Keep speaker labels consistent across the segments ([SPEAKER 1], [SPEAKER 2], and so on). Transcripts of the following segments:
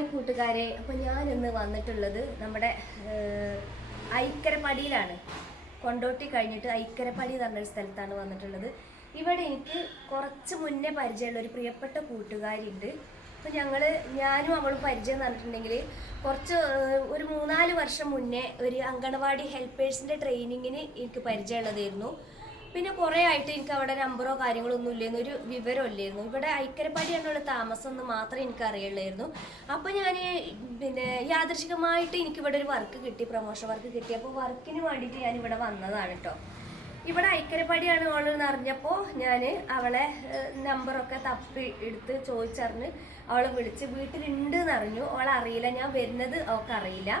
[SPEAKER 1] Hi കൂട്ടുകാരെ അപ്പോൾ ഞാൻ ഇന്ന് വന്നിട്ടുള്ളത് നമ്മുടെ ഐക്കരപ്പടിയിലാണ്. കൊണ്ടോട്ടി കഴിഞ്ഞിട്ട് ഐക്കരപ്പടി എന്ന് പറഞ്ഞൊരു സ്ഥലത്താണ് വന്നിട്ടുള്ളത്. ഇവിടെ എനിക്ക് കുറച്ച് മുന്നേ പരിചയമുള്ള ഒരു പ്രിയപ്പെട്ട കൂട്ടുകാരിയുണ്ട്. അപ്പോൾ ഞങ്ങൾ ഞാനും അവളും പരിചയം എന്ന് പറഞ്ഞിട്ടുണ്ടെങ്കിൽ കുറച്ച് ഒരു മൂന്നാൽ വർഷം മുന്നേ ഒരു അങ്കണവാടി ഹെൽപ്പേഴ്സിന്റെ ട്രെയിനിങ്ങിന് എനിക്ക് പരിചയമുള്ളതായിരുന്നു. പിന്നെ കുറേ ആയിട്ട് എനിക്ക് അവിടെ നമ്പറോ കാര്യങ്ങളോ ഒന്നും ഇല്ലായിരുന്നു ഒരു വിവരം ഇല്ലായിരുന്നു ഇവിടെ ഐക്കരപ്പാടി എന്നുള്ള താമസം എന്ന് മാത്രമേ എനിക്ക് അറിയുള്ളായിരുന്നു അപ്പോൾ ഞാൻ പിന്നെ യാദൃശികമായിട്ട് എനിക്ക് ഇവിടെ ഒരു വർക്ക് കിട്ടി പ്രൊമോഷൻ വർക്ക് കിട്ടി. അപ്പോൾ വർക്കിന് വേണ്ടിയിട്ട് ഞാൻ ഇവിടെ വന്നതാണ് കേട്ടോ. ഇവിടെ ഐക്കരപ്പാടിയാണ് ഓളെന്ന് അറിഞ്ഞപ്പോൾ ഞാൻ അവളെ നമ്പറൊക്കെ തപ്പി എടുത്ത് ചോദിച്ചറിഞ്ഞ് അവളെ വിളിച്ച് വീട്ടിലുണ്ട് എന്നറിഞ്ഞു. അവളെ അറിയില്ല ഞാൻ വരുന്നത് അവൾക്ക് അറിയില്ല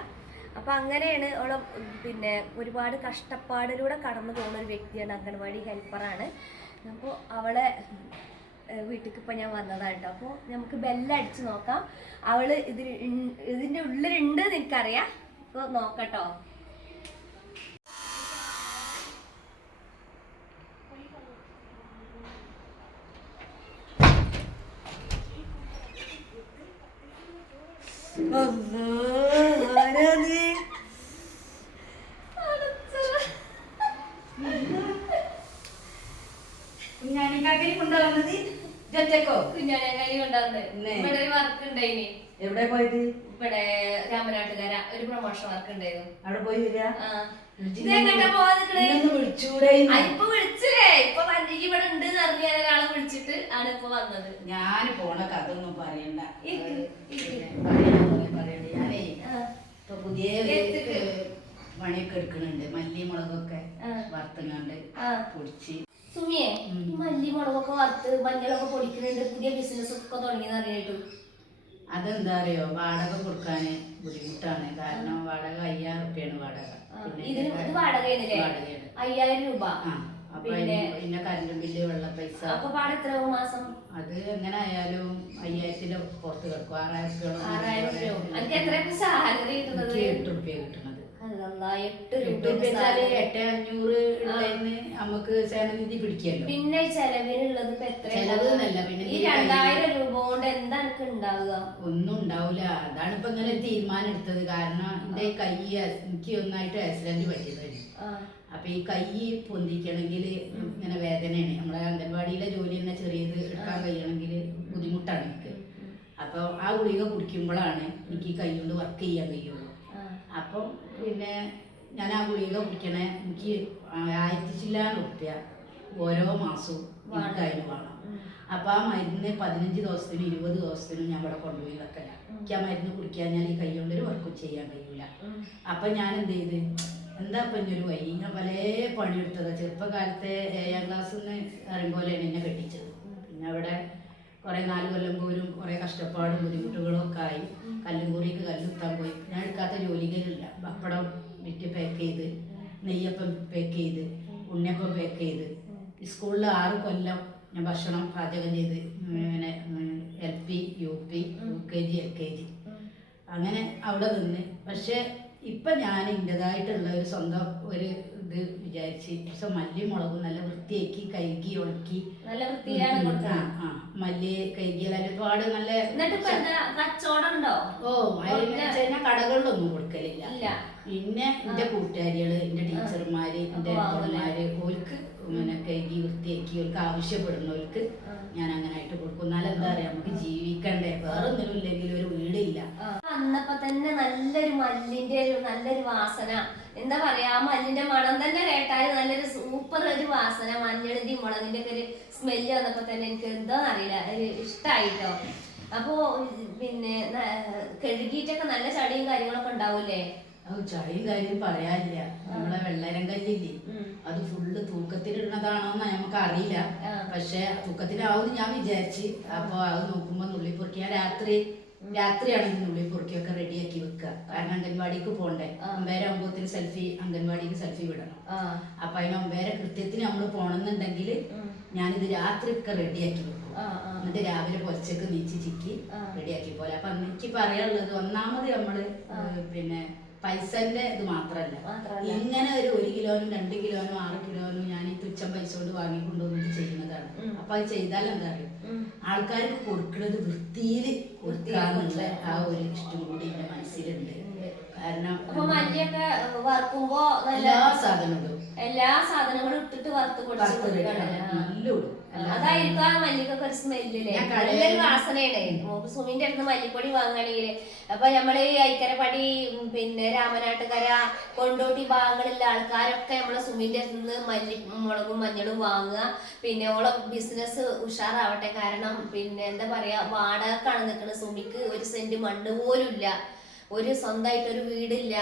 [SPEAKER 1] അപ്പൊ അങ്ങനെയാണ് അവളെ പിന്നെ ഒരുപാട് കഷ്ടപ്പാടിലൂടെ കടന്നു പോകുന്ന ഒരു വ്യക്തിയാണ് അംഗൻവാടി ഹെൽപ്പറാണ്. അപ്പോൾ അവളെ വീട്ടിൽ ഇപ്പം ഞാൻ വന്നതാണ് കേട്ടോ അപ്പോൾ നമുക്ക് ബെല്ലടിച്ച് നോക്കാം. അവൾ ഇതിൽ ഇതിന്റെ ഉള്ളിലുണ്ട് എന്ന് എനിക്കറിയാം. അപ്പോൾ നോക്കട്ടോ.
[SPEAKER 2] കുഞ്ഞാനിക്കാക്കിനി കൊണ്ടുവന്നത് ജറ്റക്കോ
[SPEAKER 1] കുഞ്ഞാനങ്ങാടി കൊണ്ടുവന്നത്
[SPEAKER 2] ഇന്നേ.
[SPEAKER 1] ഇവിടെ ഒരു വർക്ക് ഉണ്ടായിനി
[SPEAKER 2] എവിടെ പോയത്
[SPEAKER 1] ഇവിടെ രാമനാട്ടുകാര ഒരു പ്രൊമോഷൻ വർക്ക് ഉണ്ടായിരുന്നു.
[SPEAKER 2] അവിടെ പോയി വരിക.
[SPEAKER 1] ഇപ്പൊ വിളിച്ചില്ലേ? ഇപ്പൊ ഇവിടെ ഉണ്ട് അറിഞ്ഞ ഒരാളെ വിളിച്ചിട്ട് ആണ് ഇപ്പൊ വന്നത്.
[SPEAKER 2] ഞാൻ പോണ കഥ ഒന്നും പറയണ്ട. ഞാനേ
[SPEAKER 1] ആ,
[SPEAKER 2] ഇപ്പൊ പുതിയ പണിയൊക്കെ എടുക്കണുണ്ട്. മല്ലി മുളകൊക്കെ
[SPEAKER 1] ആ.
[SPEAKER 2] പൊടിച്ച്.
[SPEAKER 1] സുമിയെ മല്ലി മുളകൊക്കെ വറുത്ത് മല്ലികളൊക്കെ പൊടിക്കുന്നുണ്ട് പുതിയ ബിസിനസ് ഒക്കെ തുടങ്ങിയെന്ന് അറിയായിട്ടു
[SPEAKER 2] അതെന്താ അറിയോ? വാടക കൊടുക്കാന് ബുദ്ധിമുട്ടാണ്. കാരണം വാടക അയ്യായിരം റുപ്യാണ് വാടക. പിന്നെ
[SPEAKER 1] ഇതിന് ഇത് വാടകയാണല്ലേ
[SPEAKER 2] വാടകയാണ്
[SPEAKER 1] അയ്യായിരം രൂപ.
[SPEAKER 2] ആ അപ്പൊ
[SPEAKER 1] പിന്നെ
[SPEAKER 2] അതിന് പിന്നെ കറണ്ട് ബില്ല് വെള്ള പൈസ.
[SPEAKER 1] അപ്പൊ പാടെ എത്രയാവും മാസം?
[SPEAKER 2] അത് എങ്ങനെ ആയാലും അയ്യായിരത്തിന്റെ പുറത്ത് കിടക്കും. ആറായിരം
[SPEAKER 1] രൂപ. എനിക്ക് എത്ര സാലറി കിട്ടുന്നത്?
[SPEAKER 2] എനിക്ക് എട്ട് റുപ്യ കിട്ടണത്.
[SPEAKER 1] അല്ലല്ലാ, എട്ട്
[SPEAKER 2] എട്ട്
[SPEAKER 1] രൂപ
[SPEAKER 2] റുപ്യ വെച്ചാൽ എട്ട് അഞ്ഞൂറ് ഉള്ളതിന് നമുക്ക് സേനനിധി പിടിക്കല്ലോ.
[SPEAKER 1] പിന്നെ ചെലവിനുള്ളത് ഇപ്പൊ എത്ര
[SPEAKER 2] ചെലവ് എന്നല്ല, പിന്നെ
[SPEAKER 1] ഈ
[SPEAKER 2] ഈ
[SPEAKER 1] രണ്ടായിരം രൂപ കൊണ്ട് എന്താ എനിക്ക് ഉണ്ടാവുക?
[SPEAKER 2] ഒന്നും ഉണ്ടാവില്ല അതാണ് ഇപ്പൊ ഇങ്ങനെ തീരുമാനം എടുത്തത് കാരണം എന്റെ കൈ എനിക്ക് ഒന്നായിട്ട് ആക്സിഡന്റ് പറ്റിയതായിരുന്നു
[SPEAKER 1] ആ,
[SPEAKER 2] അപ്പൊ ഈ കൈ പൊന്തിക്കണമെങ്കിൽ ഇങ്ങനെ വേദനയാണ്. നമ്മളെ അംഗൻവാടിയിലെ ജോലി തന്നെ ചെറിയത് എടുക്കാൻ കഴിയണമെങ്കിൽ ബുദ്ധിമുട്ടാണ് എനിക്ക്. അപ്പോൾ ആ ഗുളിക കുടിക്കുമ്പോഴാണ് എനിക്ക് ഈ കൈ കൊണ്ട് വർക്ക് ചെയ്യാൻ കഴിയുള്ളൂ. അപ്പം പിന്നെ ഞാൻ ആ ഗുളിക കുടിക്കണേ എനിക്ക് ആയിരത്തി റുപ്യ ഓരോ മാസവും എനിക്ക് അതിന് വേണം.
[SPEAKER 1] ഉം.
[SPEAKER 2] അപ്പം ആ മരുന്ന് പതിനഞ്ച് ദിവസത്തിനും ഇരുപത് ദിവസത്തിനും ഞാൻ ഇവിടെ കൊണ്ടുപോയി വെക്കല. എനിക്ക് ആ മരുന്ന് കുടിക്കാൻ ഞാൻ ഈ കൈ കൊണ്ടൊരു വർക്കും ചെയ്യാൻ കഴിയൂല. അപ്പൊ ഞാൻ എന്ത് ചെയ്ത്? എന്താ ഇപ്പം ഇനി ഒരു വഴി? ഞാൻ പല പണിയെടുത്തതാണ് ചെറുപ്പകാലത്തെ ഏഴാം ക്ലാസ് എന്ന് അറിയുമ്പോലെയാണ് എന്നെ കെട്ടിച്ചത്. പിന്നെ അവിടെ കുറേ നാല് കൊല്ലം പോലും കുറേ കഷ്ടപ്പാടും ബുദ്ധിമുട്ടുകളും ഒക്കെ ആയി. കല്ലുംകുറിക്ക് കല്ലുത്താൻ പോയി. ഞാൻ എടുക്കാത്ത ജോലികളില്ല. പപ്പടം വിറ്റ് പാക്ക് ചെയ്ത് നെയ്യപ്പം പാക്ക് ചെയ്ത് ഉണ്ണിയപ്പം പാക്ക് ചെയ്ത് സ്കൂളിൽ ആറ് കൊല്ലം ഞാൻ ഭക്ഷണം പാചകം ചെയ്ത് പിന്നെ L P U P U K G L K G അങ്ങനെ അവിടെ നിന്ന്. പക്ഷേ ഇപ്പം ഞാൻ എന്റെതായിട്ടുള്ള ഒരു സ്വന്തം ഒരു ഇത് വിചാരിച്ച് പക്ഷെ മല്ലി മുളക് നല്ല വൃത്തിയാക്കി കഴുകി ഉണക്കി.
[SPEAKER 1] നല്ല വൃത്തിയാണ്
[SPEAKER 2] ആ, ആ, മല്ലി കഴുകിയാൽ ഒരുപാട് നല്ല
[SPEAKER 1] കച്ചവടമുണ്ടോ
[SPEAKER 2] ഓ അതിന് കടകളിലൊന്നും കൊടുക്കലില്ല. പിന്നെ എന്റെ കൂട്ടുകാരികൾ എന്റെ ടീച്ചർമാര് എന്റെ
[SPEAKER 1] അപ്പൊ ആവൂല്ലേ?
[SPEAKER 2] ഇങ്ങനെ കഴുകി വൃത്തിയാക്കി ഇവർക്ക് ആവശ്യപ്പെടുന്നവർക്ക്. ഞാൻ അങ്ങനെ ആയിട്ട് കൊടുക്കും. എന്നാലും എന്താ പറയാ നമുക്ക് ജീവിക്കണ്ടേ? വേറെ ഒന്നും ഇല്ലെങ്കിൽ ഒരു വീടില്ല.
[SPEAKER 1] വന്നപ്പോ തന്നെ നല്ലൊരു മല്ലിന്റെ ഒരു നല്ലൊരു വാസന. എന്താ പറയാ ആ മല്ലിന്റെ മണം തന്നെ കേട്ടാൽ നല്ലൊരു സൂപ്പർ ഒരു വാസന. മഞ്ഞളിന്റെ മുളകിന്റെ ഒക്കെ ഒരു സ്മെല്ല് വന്നപ്പോ തന്നെ എനിക്ക് എന്താ അറിയില്ല ഒരു ഇഷ്ടായിട്ടോ. അപ്പോ പിന്നെ കഴുകിയിട്ടൊക്കെ നല്ല ചടിയും കാര്യങ്ങളൊക്കെ ഉണ്ടാവൂലേ
[SPEAKER 2] ചടിയും കാര്യം പറയാനില്ല. നമ്മളെ വെള്ളരം കല്ലില്ലേ. അത് ഫുള്ള് തൂക്കത്തിലിടുന്നതാണോന്ന് നമുക്ക് അറിയില്ല. പക്ഷെ തൂക്കത്തിലാവും ഞാൻ വിചാരിച്ച്. അപ്പൊ അത് നോക്കുമ്പോ നുള്ളി പൊറുക്കി ഞാൻ രാത്രി രാത്രിയാണ് നുള്ളി പൊറുക്കിയൊക്കെ റെഡിയാക്കി വെക്കുക കാരണം അംഗൻവാടിക്ക് പോണ്ടേ. ഒമ്പേര ആകുമ്പോത്തിന് സെൽഫി അംഗൻവാടിക്ക് സെൽഫി വിടണം. അപ്പൊ അതിന് ഒമ്പേര കൃത്യത്തിന് നമ്മൾ പോണെന്നുണ്ടെങ്കിൽ. ഞാനിത് രാത്രി ഒക്കെ റെഡിയാക്കി വെക്കും എന്നിട്ട് രാവിലെ പൊച്ചക്ക് നീച്ച് ചിക്കി. റെഡിയാക്കി പോലെ. അപ്പൊ എനിക്ക് പറയാനുള്ളത് ഒന്നാമത് നമ്മൾ പിന്നെ പൈസന്റെ ഇത് മാത്രല്ല. ഇങ്ങനെ ഒരു ഒരു കിലോനും രണ്ട് കിലോനും ആറ് കിലോനും ഞാൻ ഈ തുച്ഛം പൈസ കൊണ്ട് വാങ്ങിക്കൊണ്ടുവന്നിട്ട് ചെയ്യുന്നതാണ്. അപ്പൊ അത് ചെയ്താൽ എന്താ അറിയും? ആൾക്കാർക്ക് കൊടുക്കുന്നത് വൃത്തിയിൽ കൊടുക്കാന്നുള്ള ആ ഒരു ഇഷ്ടം കൂടി എന്റെ മനസ്സിലുണ്ട്.
[SPEAKER 1] മല്ലിയൊക്കെ വറുക്കുമ്പോ നല്ല
[SPEAKER 2] എല്ലാ സാധനവും
[SPEAKER 1] എല്ലാ സാധനങ്ങളും ഇട്ടിട്ട് വറുത്ത് പൊടിച്ച് അതായിരിക്കും ആ മല്ലിക്കൊക്കെ ഒരു സ്മെല്ലില്ലേ? നല്ലൊരു വാസനയാണ്. സുമിന്റെ അടുത്ത് മല്ലിപ്പൊടി വാങ്ങുകയാണെങ്കിൽ അപ്പൊ നമ്മൾ ഈ ഐക്കരപ്പടി പിന്നെ രാമനാട്ടുകര കൊണ്ടോട്ടി ഭാഗങ്ങളിലെ ആൾക്കാരൊക്കെ നമ്മളെ സുമിന്റെ അടുത്ത് നിന്ന് മല്ലി മുളകും മഞ്ഞളും വാങ്ങുക. പിന്നെ ഓളെ ബിസിനസ് ഉഷാറാവട്ടെ. കാരണം പിന്നെ എന്താ പറയാ വാടകക്കാണ് നിൽക്കുന്നത് സുമിക്ക്. ഒരു സെന്റ് മണ്ണ് പോലും ഇല്ല ഒരു സ്വന്തമായിട്ട് ഒരു വീടില്ല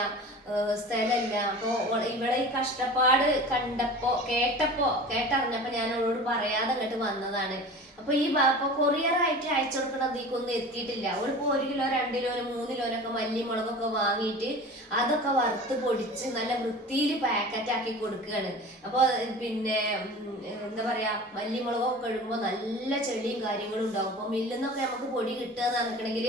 [SPEAKER 1] സ്ഥലമില്ല. അപ്പോൾ ഇവിടെ ഈ കഷ്ടപ്പാട് കണ്ടപ്പോ കേട്ടപ്പോ കേട്ടറിഞ്ഞപ്പോ ഞാൻ അവളോട് പറയാതെ അങ്ങോട്ട് വന്നതാണ്. അപ്പൊ ഈ അപ്പൊ കൊറിയർ ആയിട്ട് അയച്ചു കൊടുക്കണത് ഇക്കൊന്നും എത്തിയിട്ടില്ല. അവളിപ്പോ ഒരു കിലോ രണ്ട് കിലോ മൂന്ന് കിലോനൊക്കെ മല്ലി മുളകൊക്കെ വാങ്ങിയിട്ട് അതൊക്കെ വറുത്ത് പൊടിച്ച് നല്ല വൃത്തിയിൽ പാക്കറ്റ് ആക്കി കൊടുക്കുകയാണ്. അപ്പൊ പിന്നെ എന്താ പറയാ മല്ലി മുളകൊക്കെ കഴുകുമ്പോൾ നല്ല ചെളിയും കാര്യങ്ങളും ഉണ്ടാവും. അപ്പൊ മില്ലിൽ നമുക്ക് പൊടി കിട്ടുക എന്ന് പറഞ്ഞിട്ടുണ്ടെങ്കിൽ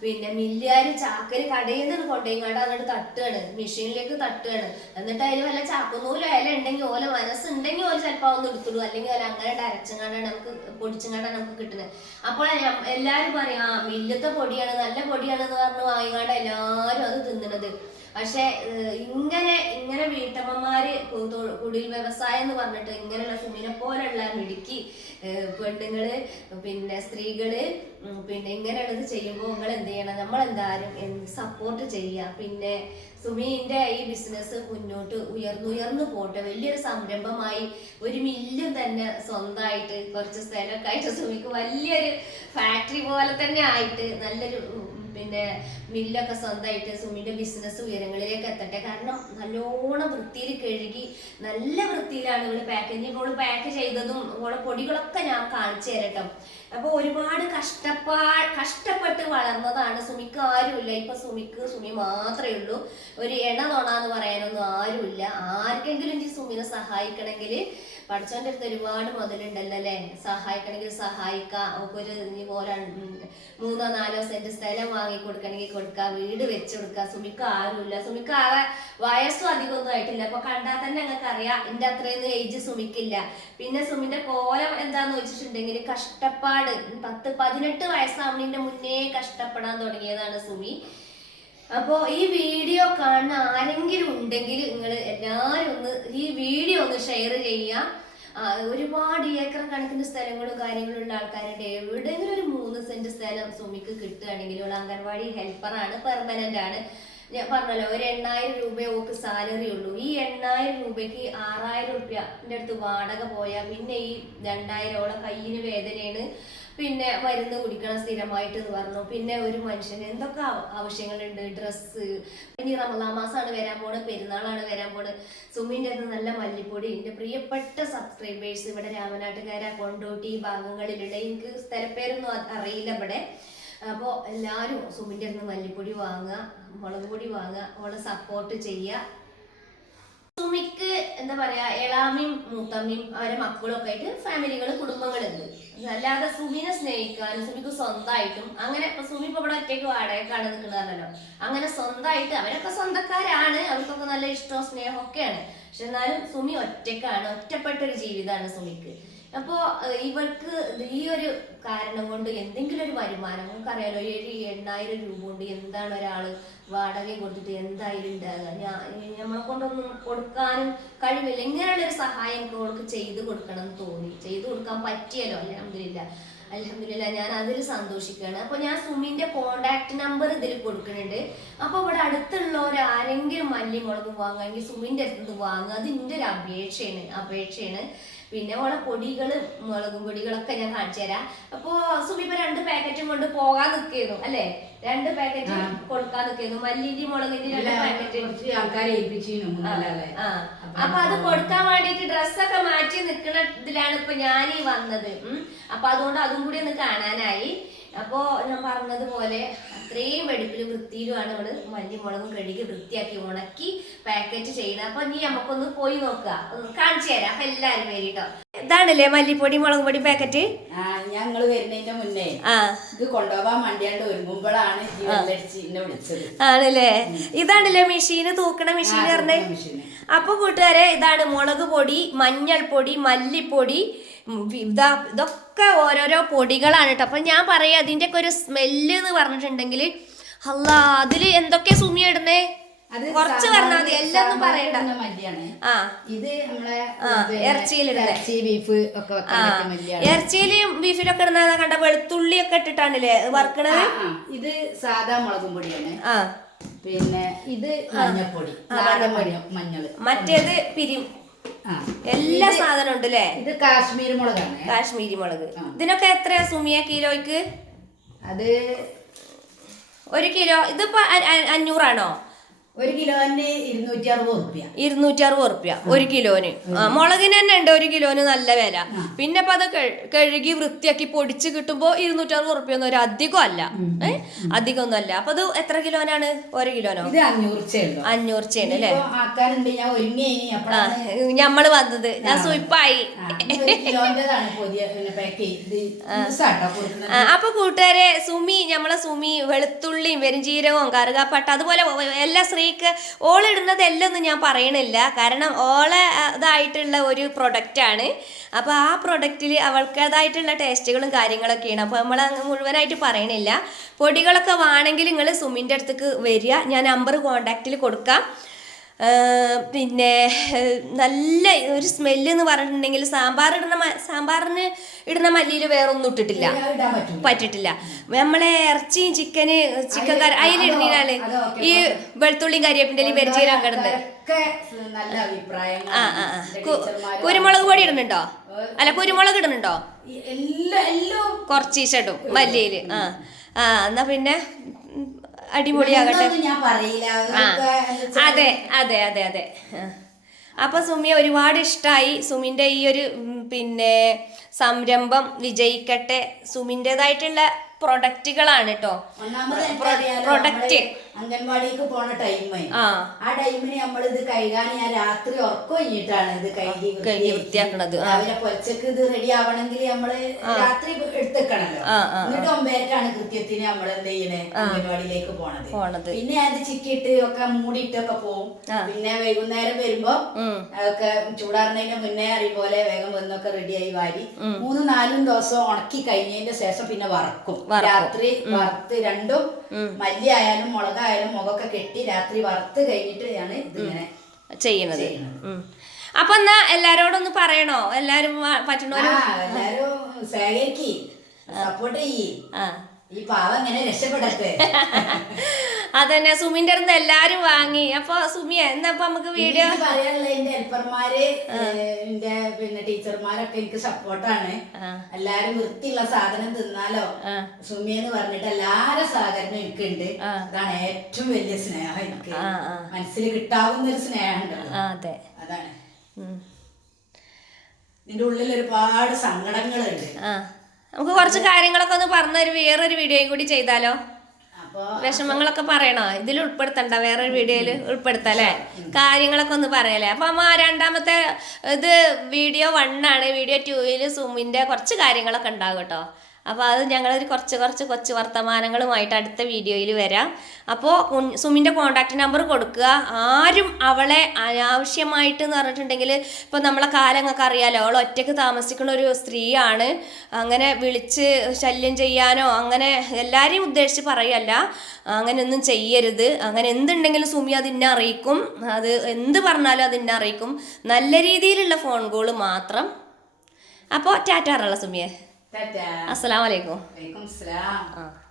[SPEAKER 1] പിന്നെ മില്ലുകാർ ചാക്കര് കടയിൽ നിന്ന് കൊണ്ടുപോയിങ്ങാണ്ട് അങ്ങോട്ട് തട്ടുകയാണ്. മെഷീനിലേക്ക് തട്ടുകയാണ്. എന്നിട്ട് അതിൽ വല്ല ചാക്കുന്നൂലും ഇല ഉണ്ടെങ്കിൽ ഓല മനസ്സുണ്ടെങ്കിൽ ഓല ചിലപ്പോൾ ഒന്ന് എടുത്തുള്ളൂ അല്ലെങ്കിൽ ഓല അങ്ങനെ അരച്ചങ്ങാണ്ടാണ് നമുക്ക് പൊടിച്ചങ്ങാണ്ടാണ് നമുക്ക് കിട്ടുന്നത്. അപ്പോൾ എല്ലാവരും പറയും മില്ലത്തെ പൊടിയാണ് നല്ല പൊടിയാണ് എന്ന് പറഞ്ഞ് വാങ്ങിക്കാണ്ട് എല്ലാവരും അത് തിന്നണത്. പക്ഷെ ഇങ്ങനെ ഇങ്ങനെ വീട്ടമ്മമാര് കുടിൽ വ്യവസായം എന്ന് പറഞ്ഞിട്ട് ഇങ്ങനെയുള്ള സുമിനെ പോലെയുള്ള മിടുക്കി പെണ്ണുങ്ങൾ പിന്നെ സ്ത്രീകൾ പിന്നെ ഇങ്ങനെയുള്ളത് ചെയ്യുമ്പോൾ നിങ്ങൾ എന്ത് ചെയ്യണം? നമ്മൾ എന്തായാലും സപ്പോർട്ട് ചെയ്യുക. പിന്നെ സുമീന്റെ ഈ ബിസിനസ് മുന്നോട്ട് ഉയർന്നുയർന്നു പോട്ടെ. വലിയൊരു സംരംഭമായി ഒരു മില്ലും തന്നെ സ്വന്തമായിട്ട് കുറച്ച് സ്ഥലമൊക്കെ ആയിട്ട് സുമിക്ക് വലിയൊരു ഫാക്ടറി പോലെ തന്നെ ആയിട്ട് നല്ലൊരു പിന്നെ മില്ലൊക്കെ സ്വന്തമായിട്ട് സുമിന്റെ ബിസിനസ് ഉയരങ്ങളിലേക്ക് എത്തട്ടെ. കാരണം നല്ലോണം വൃത്തിയിൽ കഴുകി നല്ല വൃത്തിയിലാണ് ഇവൾ പാക്കിങ് ഇപ്പോൾ പാക്ക് ചെയ്തതും ഓളെ പൊടികളൊക്കെ ഞാൻ കാണിച്ചു തരട്ടോ. അപ്പൊ ഒരുപാട് കഷ്ടപ്പാ കഷ്ടപ്പെട്ട് വളർന്നതാണ് സുമിക്ക് ആരുമില്ല. ഇപ്പൊ സുമിക്ക് സുമി മാത്രമേ ഉള്ളൂ. ഒരു എണ തൊണാന്ന് പറയാനൊന്നും ആരുമില്ല. ആർക്കെങ്കിലും ഈ സുമിനെ സഹായിക്കണമെങ്കിൽ പഠിച്ചോന്റെ അടുത്ത് ഒരുപാട് മുതലുണ്ടല്ലോ അല്ലേ? സഹായിക്കണമെങ്കിൽ സഹായിക്കാം. ഒരു ഇതുപോലെ മൂന്നോ നാലോ സെന്റ് സ്ഥലം വാങ്ങി കൊടുക്കണമെങ്കിൽ കൊടുക്കാം. വീട് വെച്ച് കൊടുക്കാം സുമിക്ക് ആരുമില്ല. സുമിക്ക് ആകെ വയസ്സും അധികമൊന്നും ആയിട്ടില്ല. അപ്പൊ കണ്ടാൽ തന്നെ ഞങ്ങൾക്ക് അറിയാം എന്റെ അത്രയൊന്നും ഏജ് സുമിക്കില്ല. പിന്നെ സുമിന്റെ കോലം എന്താന്ന് വെച്ചിട്ടുണ്ടെങ്കിൽ കഷ്ടപ്പാട്. പത്ത് പതിനെട്ട് വയസ്സാവുന്നതിന്റെ മുന്നേ കഷ്ടപ്പെടാൻ തുടങ്ങിയതാണ് സുമി. അപ്പോ ഈ വീഡിയോ കാണുന്ന ആരെങ്കിലും ഉണ്ടെങ്കിൽ നിങ്ങൾ എല്ലാവരും ഒന്ന് ഈ വീഡിയോ ഒന്ന് ഷെയർ ചെയ്യുക. ഒരുപാട് ഏക്കർ കണക്കിന് സ്ഥലങ്ങളും കാര്യങ്ങളും ഉള്ള ആൾക്കാരുണ്ട്. എവിടെയെങ്കിലും ഒരു മൂന്ന് സെന്റ് സ്ഥലം സുമിക്ക് കിട്ടുകയാണെങ്കിൽ ഉള്ള അംഗൻവാടി ഹെൽപ്പറാണ് പെർമനന്റ് ആണ്. ഞാൻ പറഞ്ഞല്ലോ ഒരു എണ്ണായിരം രൂപ ഓക്ക് സാലറി ഉള്ളൂ. ഈ എണ്ണായിരം രൂപയ്ക്ക് ആറായിരം റുപ്യന്റെ അടുത്ത് വാടക പോയാൽ പിന്നെ ഈ രണ്ടായിരം ഓളം കയ്യിന് വേദനയാണ്. പിന്നെ മരുന്ന് കുടിക്കണം സ്ഥിരമായിട്ട് എന്ന് പറഞ്ഞു. പിന്നെ ഒരു മനുഷ്യന് എന്തൊക്കെ ആവ- ആവശ്യങ്ങളുണ്ട്? ഡ്രസ്സ്. ഇനി റമദാ മാസമാണ് വരാൻ പോണത് പെരുന്നാളാണ് വരാൻ പോണത് സുമിന്റെ അടുത്ത് നല്ല മല്ലിപ്പൊടി എന്റെ പ്രിയപ്പെട്ട സബ്സ്ക്രൈബേഴ്സ് ഇവിടെ രാമനാട്ടുകാര. കൊണ്ടോട്ടി ഭാഗങ്ങളിലുള്ള എനിക്ക് സ്ഥലപ്പേരൊന്നും അറിയില്ല ഇവിടെ. അപ്പോൾ എല്ലാവരും സുമിന്റെ അടുത്ത് മല്ലിപ്പൊടി വാങ്ങുക മുളക് പൊടി വാങ്ങുക അവളെ സപ്പോർട്ട് ചെയ്യുക. സുമിക്ക് എന്താ പറയാ എളാമിയും മൂത്തമ്മയും അവരെ മക്കളും ഒക്കെ ആയിട്ട് ഫാമിലികൾ കുടുംബങ്ങളുണ്ട് അല്ലാതെ സുമിനെ സ്നേഹിക്കാനും സുമിക്ക് സ്വന്തമായിട്ടും അങ്ങനെ ഇപ്പൊ സുമി ഇപ്പൊ ഇവിടെ ഒറ്റയ്ക്ക് വാടകയ്ക്കാണ് നിൽക്കുന്നതല്ലോ അങ്ങനെ സ്വന്തമായിട്ട് അവരൊക്കെ സ്വന്തക്കാരാണ്. അവർക്കൊക്കെ നല്ല ഇഷ്ടവും സ്നേഹവും ഒക്കെയാണ്. പക്ഷെ എന്നാലും സുമി ഒറ്റക്കാണ് ഒറ്റപ്പെട്ട ഒരു ജീവിതമാണ് സുമിക്ക്. അപ്പോ ഇവർക്ക് ഈ ഒരു കാരണം കൊണ്ട് എന്തെങ്കിലും ഒരു വരുമാനം നമുക്കറിയാലോ ഒരു എണ്ണായിരം രൂപ കൊണ്ട് എന്താണ് ഒരാൾ വാടക കൊടുത്തിട്ട് എന്തായാലും ഉണ്ടാകുക നമ്മളെ കൊണ്ടൊന്നും കൊടുക്കാനും കഴിവില്ല. ഇങ്ങനെയുള്ള ഒരു സഹായം എനിക്ക് അവൾക്ക് ചെയ്തു കൊടുക്കണം എന്ന് തോന്നി? ചെയ്തു കൊടുക്കാൻ പറ്റിയല്ലോ? അലഹമില്ല അലഹമില്ല ഞാൻ അതിൽ സന്തോഷിക്കുകയാണ് അപ്പൊ ഞാൻ സുമിന്റെ കോണ്ടാക്ട് നമ്പർ ഇതിൽ കൊടുക്കുന്നുണ്ട്. അപ്പൊ ഇവിടെ അടുത്തുള്ളവർ ആരെങ്കിലും മല്ലി മുളക് വാങ്ങുകയാണെങ്കിൽ സുമിന്റെ അടുത്ത് വാങ്ങുക അത് എന്റെ ഒരു അപേക്ഷയാണ് അപേക്ഷയാണ്. പിന്നെ ഓളെ പൊടികളും മുളകും പൊടികളൊക്കെ ഞാൻ കാണിച്ചു തരാം. അപ്പൊ സുമി ഇപ്പൊ രണ്ട് പാക്കറ്റും കൊണ്ട് പോകാൻ നിൽക്കുന്നു അല്ലെ? രണ്ട് പാക്കറ്റ്. കൊടുക്കാൻ നിൽക്കുന്നു. മല്ലിന്റെ മുളകിന്റെ രണ്ട് പാക്കറ്റ്.
[SPEAKER 2] ആൾക്കാരെ ഏൽപ്പിച്ചിരുന്നു
[SPEAKER 1] അപ്പൊ അത് കൊടുക്കാൻ വേണ്ടിട്ട് ഡ്രസ്സൊക്കെ മാറ്റി നിൽക്കുന്ന ഇതിലാണ് ഇപ്പൊ ഞാൻ ഈ വന്നത്. ഉം. അപ്പൊ അതുകൊണ്ട് അതും കൂടി ഒന്ന് കാണാനായി. അപ്പോ ഞാൻ പറഞ്ഞതുപോലെ അത്രയും വെടിപ്പിലും വൃത്തിയിലുമാണ് നമ്മൾ മല്ലിമുളകും കഴുകി വൃത്തിയാക്കി ഉണക്കി പാക്കറ്റ് ചെയ്യുന്നത് അപ്പൊ ഇനി നമുക്കൊന്ന് പോയി നോക്കുക. ഒന്ന് കാണിച്ചു തരാം. അപ്പൊ എല്ലാരും വരിട്ടോ. ഇതാണല്ലേ മല്ലിപ്പൊടി മുളക് പൊടി പാക്കറ്റ്
[SPEAKER 2] ഞങ്ങൾ വരുന്നതിന്റെ മുന്നേ
[SPEAKER 1] ആ.
[SPEAKER 2] ഇത് കൊണ്ടുപോകാൻ മണ്ടിയാണ്ട് ഒരുങ്ങുമ്പോഴാണ്
[SPEAKER 1] ആണല്ലേ? ഇതാണല്ലേ മെഷീന് തൂക്കണ മെഷീൻ പറഞ്ഞേ. അപ്പൊ കൂട്ടുകാരെ ഇതാണ് മുളക് പൊടി മഞ്ഞൾപ്പൊടി മല്ലിപ്പൊടി ഇതാ ഇതൊക്കെ ഓരോരോ പൊടികളാണ് കേട്ടോ. അപ്പം ഞാൻ പറയാം അതിന്റെയൊക്കെ ഒക്കെ ഒരു സ്മെല്ല് എന്ന് പറഞ്ഞിട്ടുണ്ടെങ്കിൽ അല്ല അതിൽ എന്തൊക്കെ സുമി ഇടുന്നേ? കുറച്ച് പറഞ്ഞാൽ മതി എല്ലാം പറയണ്ട. ആ.
[SPEAKER 2] ഇത് നമ്മളെ ഇറച്ചി ബീഫ് ഒക്കെ
[SPEAKER 1] ഇറച്ചിയിലും ബീഫിലൊക്കെ ഇടുന്ന കണ്ട വെളുത്തുള്ളി ഒക്കെ ഇട്ടിട്ടാണല്ലേ വറുക്കണത്.
[SPEAKER 2] ഇത് സാധാ മുളകും പൊടിയാണ്.
[SPEAKER 1] ആ.
[SPEAKER 2] പിന്നെ ഇത് മഞ്ഞപ്പൊടി. മഞ്ഞൾ
[SPEAKER 1] മറ്റേത് പിരി എല്ലാ സാധനം ഉണ്ട് അല്ലേ
[SPEAKER 2] ഇത് കാശ്മീരി മുളകാണ്.
[SPEAKER 1] കാശ്മീരി മുളക്. ഇതിനൊക്കെ എത്രയാ സുമിയ കിലോയ്ക്ക്?
[SPEAKER 2] അത്
[SPEAKER 1] ഒരു കിലോ. ഇതിപ്പോ അഞ്ഞൂറാണോ?
[SPEAKER 2] ഒരു കിലോന് ഇരുന്നൂറ്റി അറുപത് റുപ്യ
[SPEAKER 1] ഇരുന്നൂറ്റി അറുപത് റുപ്യ ഒരു കിലോന്. ആ മുളകിന് തന്നെ ഉണ്ട് ഒരു കിലോന് നല്ല വില. പിന്നെ ഇപ്പൊ അത് കഴുകി വൃത്തിയാക്കി പൊടിച്ച് കിട്ടുമ്പോ ഇരുന്നൂറ്റി അറുപത് റുപ്യ ഒന്നും ഒരു അധികം അല്ല. ഏഹ് അധികം ഒന്നും അല്ല. അപ്പൊ അത് എത്ര കിലോനാണ്? ഒരു കിലോനോ?
[SPEAKER 2] ഇത് അഞ്ഞൂറ്
[SPEAKER 1] അഞ്ഞൂറ് ചേണ് അല്ലേ? ഞമ്മൾ വന്നത്. ഞാൻ സുയിപ്പായി അപ്പൊ കൂട്ടുകാരെ സുമി ഞമ്മളെ സുമി വെളുത്തുള്ളിയും വെരും ജീരകവും കറുകാപ്പട്ട അതുപോലെ എല്ലാ എല്ലാ സ്ത്രീക്ക് ഓളിടുന്നത് എല്ലാം ഒന്നും ഞാൻ പറയണില്ല. കാരണം ഓളെ ഇതായിട്ടുള്ള ഒരു പ്രൊഡക്റ്റാണ് ആണ്. അപ്പൊ ആ പ്രൊഡക്റ്റിൽ അവൾക്കതായിട്ടുള്ള ടേസ്റ്റുകളും കാര്യങ്ങളൊക്കെയാണ്. അപ്പോൾ നമ്മൾ അങ്ങ് മുഴുവനായിട്ട് പറയണില്ല. പൊടികളൊക്കെ വേണമെങ്കിൽ നിങ്ങൾ സുമിന്റെ അടുത്തേക്ക് വരിക. ഞാൻ നമ്പർ കോൺടാക്റ്റിൽ കൊടുക്കാം. പിന്നെ നല്ല ഒരു സ്മെല്ല് എന്ന് പറഞ്ഞിട്ടുണ്ടെങ്കിൽ സാമ്പാർ ഇടുന്ന സാമ്പാറിന് ഇടുന്ന മല്ലിയിൽ വേറെ ഒന്നും ഇട്ടിട്ടില്ല പറ്റിട്ടില്ല. നമ്മളെ ഇറച്ചിയും ചിക്കന് ചിക്കൻ കറി അതിലിടുന്നതിനാല് ഈ വെളുത്തുള്ളിയും കരിയപ്പിന്റെ വെരിച്ചീരം കിടന്ന്
[SPEAKER 2] നല്ല അഭിപ്രായങ്ങൾ
[SPEAKER 1] ആ ആ ആ. കുരുമുളക് പൊടി ഇടുന്നുണ്ടോ? അല്ല കുരുമുളക് ഇടുന്നുണ്ടോ? കുറച്ചീശ ഇടും മല്ലിയിൽ. ആ ആ എന്നാ പിന്നെ അടിപൊളിയാകട്ടെ.
[SPEAKER 2] ഞാൻ പറയില്ല.
[SPEAKER 1] അതെ അതെ അതെ അതെ. അപ്പൊ സുമിയെ ഒരുപാട് ഇഷ്ടമായി സുമിന്റെ ഈ ഒരു പിന്നെ സംരംഭം വിജയിക്കട്ടെ. സുമിന്റെതായിട്ടുള്ള പ്രൊഡക്റ്റുകളാണ് കേട്ടോ പ്രൊഡക്റ്റ്
[SPEAKER 2] അംഗൻവാടിക്ക് പോണ ടൈം
[SPEAKER 1] ആ.
[SPEAKER 2] ടൈമിന് നമ്മളിത് കഴുകാൻ ഞാൻ രാത്രി ഉറക്കം കഴിഞ്ഞിട്ടാണ് ഇത് കഴുകി
[SPEAKER 1] വൃത്തിയാക്കണത്.
[SPEAKER 2] രാവിലെ പൊലച്ചക്ക് ഇത് റെഡി ആവണമെങ്കിൽ നമ്മൾ രാത്രി എടുത്തേക്കണല്ലോ. എന്നിട്ട് ഒമ്പേരക്കാണ് കൃത്യത്തിന് നമ്മൾ എന്ത് ചെയ്യണേ? അംഗൻവാടിയിലേക്ക് പോണത്. പിന്നെ അത് ചിക്കിയിട്ട് ഒക്കെ മൂടിയിട്ടൊക്കെ പോവും. പിന്നെ വൈകുന്നേരം വരുമ്പോ ഒക്കെ ചൂടാറുന്നതിന് മുന്നേ അറിയും പോലെ വേഗം വന്നൊക്കെ റെഡിയായി വാരി മൂന്ന് നാലും ദിവസം ഉണക്കി കഴിഞ്ഞതിന്റെ ശേഷം പിന്നെ വറക്കും. രാത്രി വറുത്ത് രണ്ടും മല്ലി ആയാലും മുളകായാലും മുഖമൊക്കെ കെട്ടി രാത്രി വറുത്ത് കഴിഞ്ഞിട്ട് ഞാൻ ഇതിങ്ങനെ
[SPEAKER 1] ചെയ്യുന്നത്. അപ്പൊ എന്നാ എല്ലാരോടും ഒന്ന് പറയണോ? എല്ലാരും പറ്റണോ
[SPEAKER 2] എല്ലാരും സഹകരിക്കി സപ്പോർട്ട് ചെയ്യ്.
[SPEAKER 1] ആ.
[SPEAKER 2] ഈ പാവം ഇങ്ങനെ രക്ഷപ്പെടട്ടെ.
[SPEAKER 1] അതന്നെ സുമിന്റെ അടുത്ത് എല്ലാരും വാങ്ങി. അപ്പൊ സുമിയ എന്നപ്പൊ നമുക്ക് വീഡിയോ?
[SPEAKER 2] പറയാനുള്ള എന്റെ ഹെൽപ്പർമാര് എന്റെ പിന്നെ ടീച്ചർമാരൊക്കെ എനിക്ക് സപ്പോർട്ടാണ്. എല്ലാരും വൃത്തിയുള്ള സാധനം തിന്നാലോ. സുമി എന്ന് പറഞ്ഞിട്ട് എല്ലാരും സഹകരണം എനിക്കുണ്ട്. അതാണ് ഏറ്റവും വലിയ സ്നേഹം എനിക്ക്. മനസ്സിൽ കിട്ടാവുന്ന ഒരു സ്നേഹം
[SPEAKER 1] അതെ.
[SPEAKER 2] അതാണ്. നിന്റെ ഉള്ളിൽ ഒരുപാട് സങ്കടങ്ങളുണ്ട്.
[SPEAKER 1] നമുക്ക് കുറച്ച് കാര്യങ്ങളൊക്കെ ഒന്ന് പറഞ്ഞൊരു വേറൊരു വീഡിയോയും കൂടി ചെയ്താലോ? വിഷമങ്ങളൊക്കെ പറയണോ? ഇതിൽ ഉൾപ്പെടുത്തണ്ട വേറൊരു വീഡിയോയിൽ ഉൾപ്പെടുത്തല്ലേ കാര്യങ്ങളൊക്കെ ഒന്ന് പറയല്ലേ അപ്പൊ ആ രണ്ടാമത്തെ ഇത് വീഡിയോ വണ്ണാണ് വീഡിയോ ടൂവിൽ സൂമിന്റെ കുറച്ച് കാര്യങ്ങളൊക്കെ ഉണ്ടാകും കേട്ടോ. അപ്പോൾ അത് ഞങ്ങളൊരു കുറച്ച് കുറച്ച് കൊച്ചു വർത്തമാനങ്ങളുമായിട്ട് അടുത്ത വീഡിയോയിൽ വരാം. അപ്പോൾ സുമിന്റെ കോൺടാക്റ്റ് നമ്പർ കൊടുക്കുക. ആരും അവളെ അനാവശ്യമായിട്ട് എന്ന് പറഞ്ഞിട്ടുണ്ടെങ്കിൽ ഇപ്പോൾ നമ്മളെ കാലങ്ങൾക്ക് അറിയാലോ. അവൾ ഒറ്റയ്ക്ക് താമസിക്കുന്ന ഒരു സ്ത്രീയാണ്. അങ്ങനെ വിളിച്ച് ശല്യം ചെയ്യാനോ അങ്ങനെ എല്ലാവരെയും ഉദ്ദേശിച്ച് പറയല്ല. അങ്ങനെ ഒന്നും ചെയ്യരുത്. അങ്ങനെ എന്തുണ്ടെങ്കിലും സുമി അത് ഇന്നെ അറിയിക്കും. അത് എന്ത് പറഞ്ഞാലും അത് ഇന്നെ അറിയിക്കും. നല്ല രീതിയിലുള്ള ഫോൺ കോൾ മാത്രം. അപ്പോൾ ടാറ്റാറുള്ള സുമിയെ.
[SPEAKER 2] تاتا.
[SPEAKER 1] السلام
[SPEAKER 2] عليكم. وعليكم
[SPEAKER 1] السلام. آه.